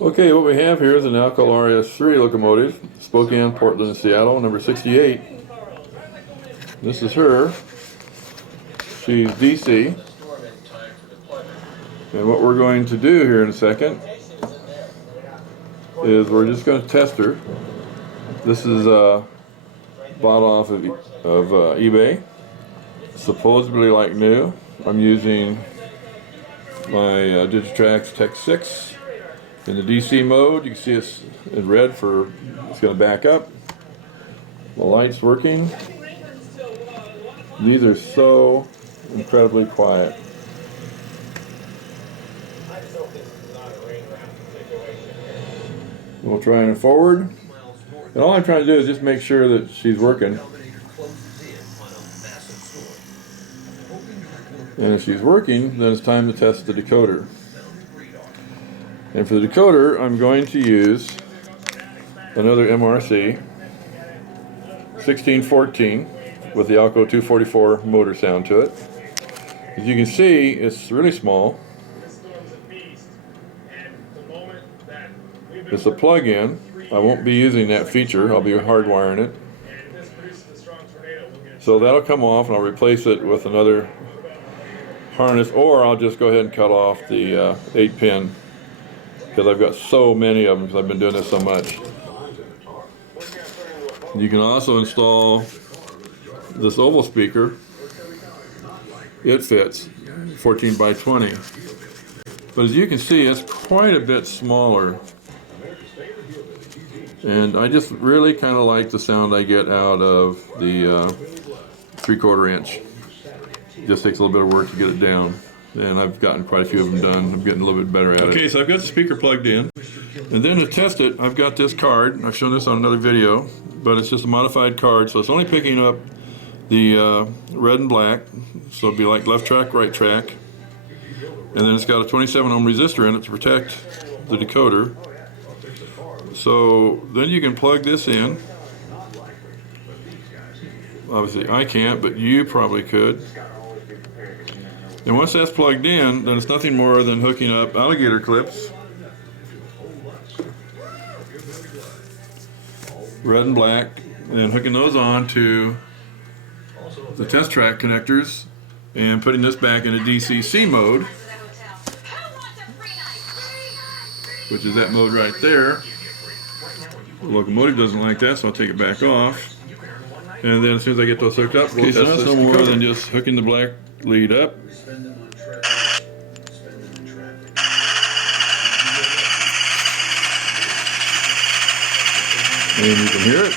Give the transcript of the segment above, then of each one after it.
Okay, what we have here is an Atlas RS3 locomotive, Spokane, Portland, and Seattle, number 68. This is her. She's DC. And what we're going to do here in a second is we're just going to test her. This is bought off of eBay, supposedly like new. I'm using my Digitrax Tech 6 in the DC mode. You can see it's in red for it's going to back up. The light's working. These are so incredibly quiet. We'll try and forward. And all I'm trying to do is just make sure that she's working. And if she's working, then it's time to test the decoder. And for the decoder, I'm going to use another MRC0001614 with the Alco 244 motor sound to it. As you can see, it's really small. It's a plug-in. I won't be using that feature. I'll be hardwiring it. So that'll come off and I'll replace it with another harness, or I'll just go ahead and cut off the 8-pin because I've got so many of them because I've been doing this so much. You can also install this oval speaker. It fits 14 by 20. But as you can see, it's quite a bit smaller. And I just really kind of like the sound I get out of the 3/4 inch. It just takes a little bit of work to get it down. And I've gotten quite a few of them done. I'm getting a little bit better at it. Okay, so I've got the speaker plugged in. And then to test it, I've got this card. I've shown this on another video, but it's just a modified card. So it's only picking up the red and black. So it'll be like left track, right track. And then it's got a 27 ohm resistor in it to protect the decoder. So then you can plug this in. Obviously I can't, but you probably could. And once that's plugged in, then it's nothing more than hooking up alligator clips, red and black, and hooking those on to the test track connectors and putting this back into DCC mode, which is that mode right there. The locomotive doesn't like that, so I'll take it back off. And then as soon as I get those hooked up, we'll test this no more than just hooking the black lead up. And you can hear it.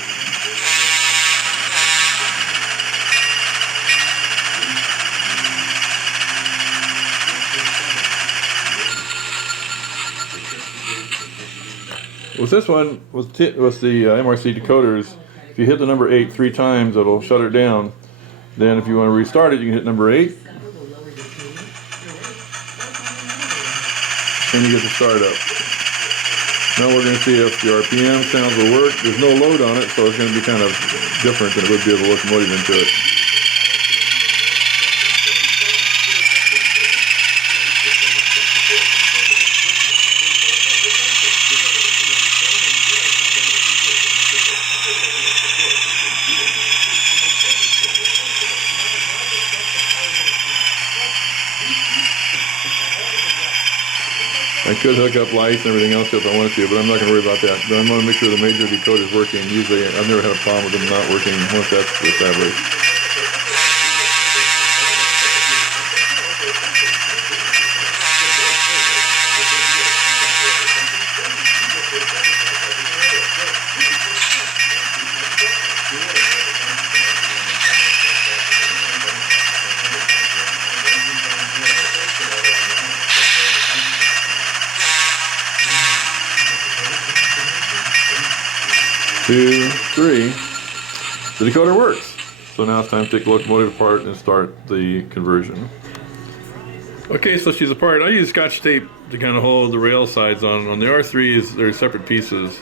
With this one, with the MRC decoders, if you hit the number 8 3 times, it'll shut it down. Then if you want to restart it, you can hit number 8. And you get the start up. Now we're going to see if the RPM sounds will work. There's no load on it, so it's going to be kind of different than it would be with a locomotive into it. I could hook up lights and everything else if I wanted to, but I'm not going to worry about that. But I'm going to make sure the major decoder is working. Usually, I've never had a problem with them not working once that's established. Two, three. The decoder works. So now it's time to take the locomotive apart and start the conversion. Okay, so she's apart. I use Scotch tape to kind of hold the rail sides on. On the R3s, they're separate pieces,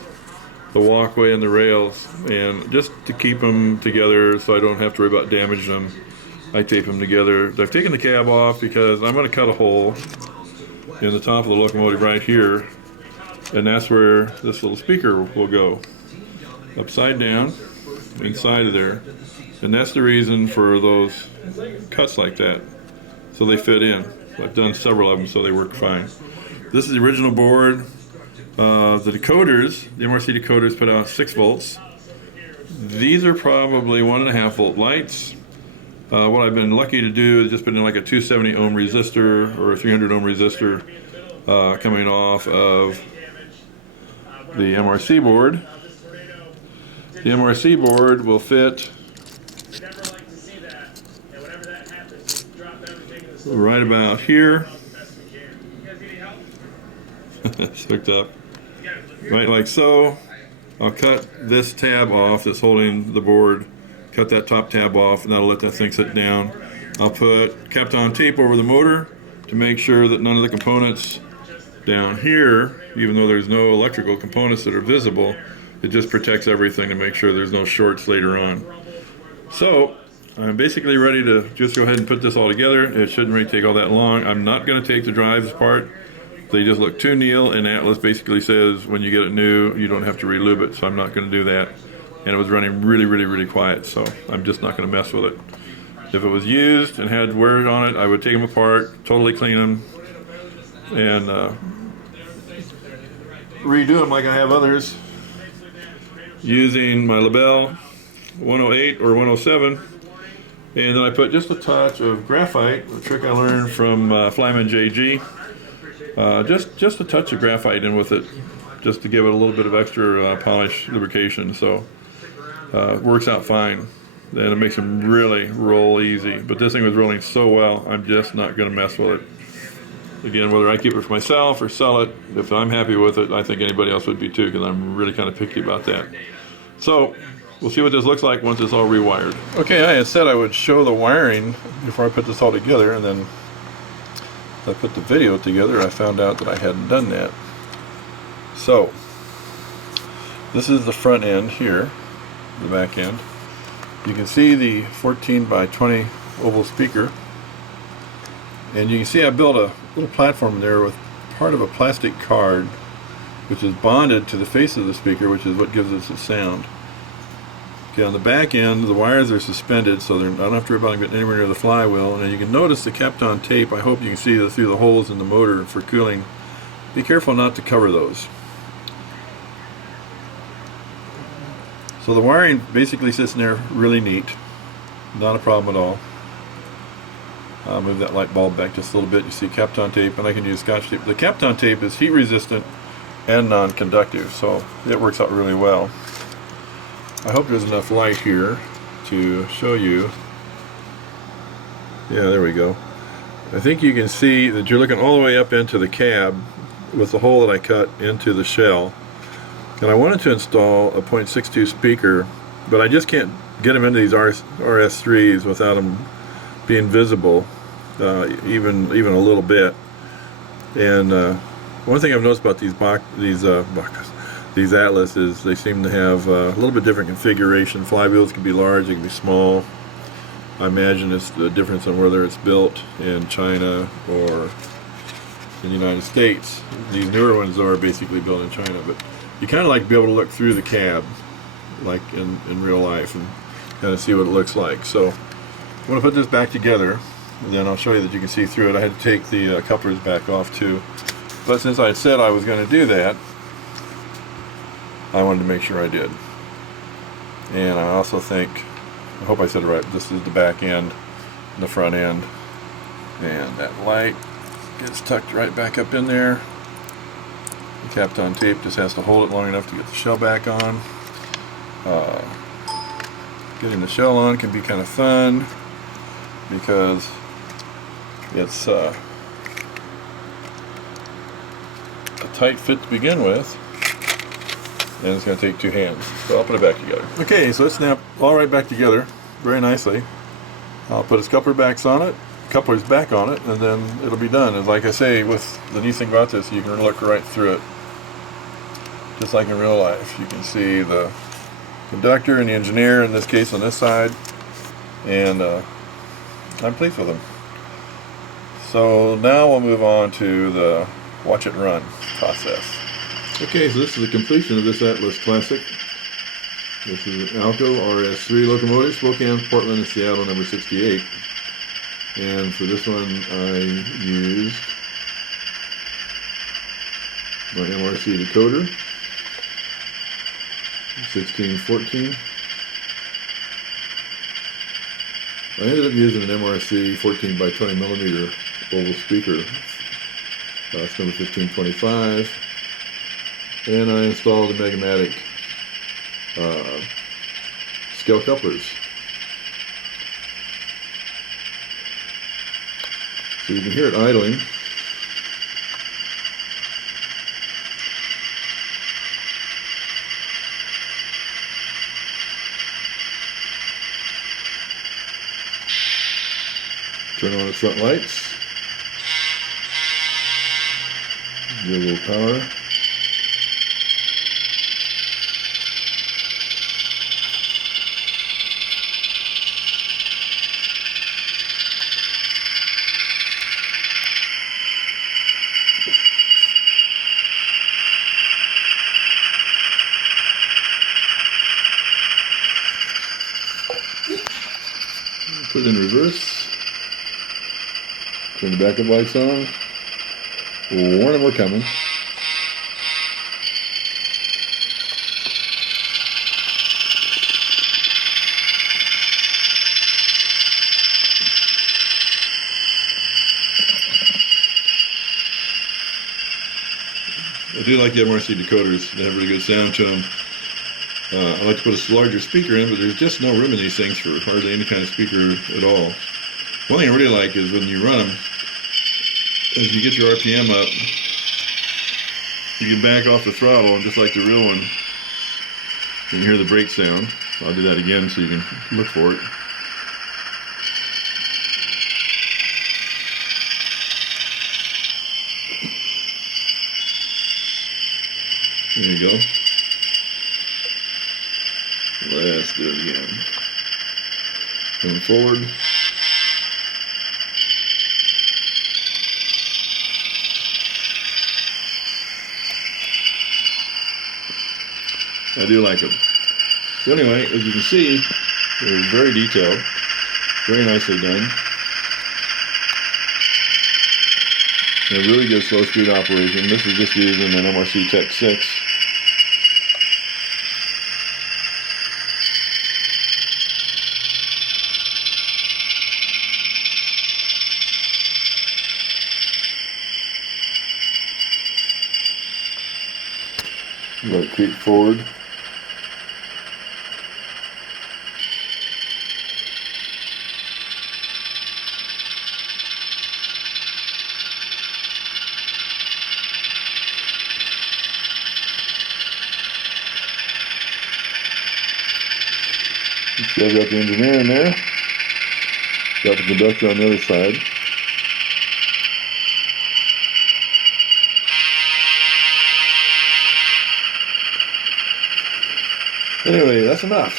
the walkway and the rails, and just to keep them together so I don't have to worry about damaging them, I tape them together. I've taken the cab off because I'm going to cut a hole in the top of the locomotive right here, and that's where this little speaker will go, upside down inside of there. And that's the reason for those cuts like that, so they fit in. I've done several of them so they work fine. This is the original board. The decoders, the MRC decoders, put out 6 volts. These are probably 1.5 volt lights. What I've been lucky to do is just put in like a 270 ohm resistor or a 300 ohm resistor coming off of the MRC board. The MRC board will fit right about here. It's hooked up right like so. I'll cut this tab off that's holding the board, cut that top tab off, and that'll let that thing sit down. I'll put Kapton tape over the motor to make sure that none of the components down here, even though there's no electrical components that are visible, it just protects everything to make sure there's no shorts later on. So I'm basically ready to just go ahead and put this all together. It shouldn't really take all that long. I'm not going to take the drives apart. They just look too new, and Atlas basically says when you get it new, you don't have to relube it, so I'm not going to do that. And it was running really quiet, so I'm just not going to mess with it. If it was used and had wear on it, I would take them apart, totally clean them, and redo them like I have others, using my Labelle 108 or 107. And then I put just a touch of graphite, a trick I learned from Flyman JG. Just a touch of graphite in with it, just to give it a little bit of extra polish lubrication. So it works out fine, and it makes them really roll easy. But this thing was rolling so well, I'm just not going to mess with it. Again, whether I keep it for myself or sell it, if I'm happy with it, I think anybody else would be too, because I'm really kind of picky about that. So we'll see what this looks like once it's all rewired. Okay, I had said I would show the wiring before I put this all together, and then I put the video together, I found out that I hadn't done that. So this is the front end here, the back end. You can see the 14 by 20 oval speaker, and you can see I built a little platform there with part of a plastic card which is bonded to the face of the speaker, which is what gives us the sound. Okay, on the back end, the wires are suspended, so I don't have to worry about them getting anywhere near the flywheel. And then you can notice the Kapton tape. I hope you can see through the holes in the motor for cooling. Be careful not to cover those. So the wiring basically sits in there really neat. Not a problem at all. I'll move that light bulb back just a little bit. You see Kapton tape, and I can use Scotch tape. The Kapton tape is heat resistant and non-conductive, so it works out really well. I hope there's enough light here to show you. Yeah, there we go. I think you can see that you're looking all the way up into the cab with the hole that I cut into the shell. And I wanted to install a .62 speaker, but I just can't get them into these RS3s without them being visible, even a little bit. And one thing I've noticed about these Atlas is they seem to have a little bit different configuration. Flywheels can be large, they can be small. I imagine it's the difference in whether it's built in China or in the United States. These newer ones are basically built in China, but you kind of like to be able to look through the cab like in real life and kind of see what it looks like. So I'm going to put this back together, and then I'll show you that you can see through it. I had to take the couplers back off too, but since I said I was going to do that, I wanted to make sure I did. And I also think, I hope I said it right, this is the back end and the front end, and that light gets tucked right back up in there. The Kapton tape just has to hold it long enough to get the shell back on. Getting the shell on can be kind of fun because it's a tight fit to begin with, and it's going to take 2 hands. So I'll put it back together. Okay, so it's snapped all right back together very nicely. I'll put its couplers back on it, and then it'll be done. And like I say, with the neat thing about this, you can look right through it, just like in real life. You can see the conductor and the engineer, in this case on this side, and I'm pleased with them. So now we'll move on to the watch it run process. Okay, so this is the completion of this Atlas Classic. This is an Alco RS3 locomotive, Spokane, Portland, and Seattle, number 68. And for this one I used my MRC decoder, 1614. I ended up using an MRC 14 by 20 millimeter oval speaker. That's number 1525. And I installed the Megamatic scale couplers. So you can hear it idling. Turn on its front lights. Give it a little power. Put it in reverse. Turn the backup lights on. Warn them we're coming. I do like the MRC decoders. They have really good sound to them. I like to put a larger speaker in, but there's just no room in these things for hardly any kind of speaker at all. One thing I really like is when you run them, as you get your RPM up, you can back off the throttle, and just like the real one, you can hear the brake sound. I'll do that again so you can look for it. There you go. Let's do it again. Coming forward. I do like them. So anyway, as you can see, they're very detailed, very nicely done. A really good slow speed operation. This is just using an MRC Tech 6. Let it creep forward. See, I've got the engineer in there. Got the conductor on the other side. Anyway, that's enough.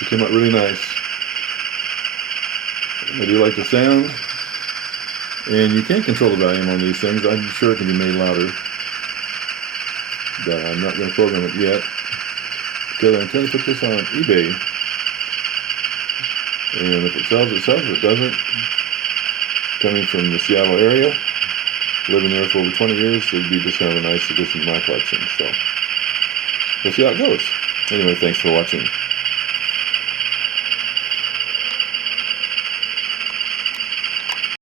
It came out really nice. I do like the sound. And you can control the volume on these things. I'm sure it can be made louder. But I'm not going to program it yet, because I intend to put this on eBay. And if it sells, it sells. If it doesn't, coming from the Seattle area, living there for over 20 years, it would be just kind of a nice addition to my collection. So we'll see how it goes. Anyway, thanks for watching.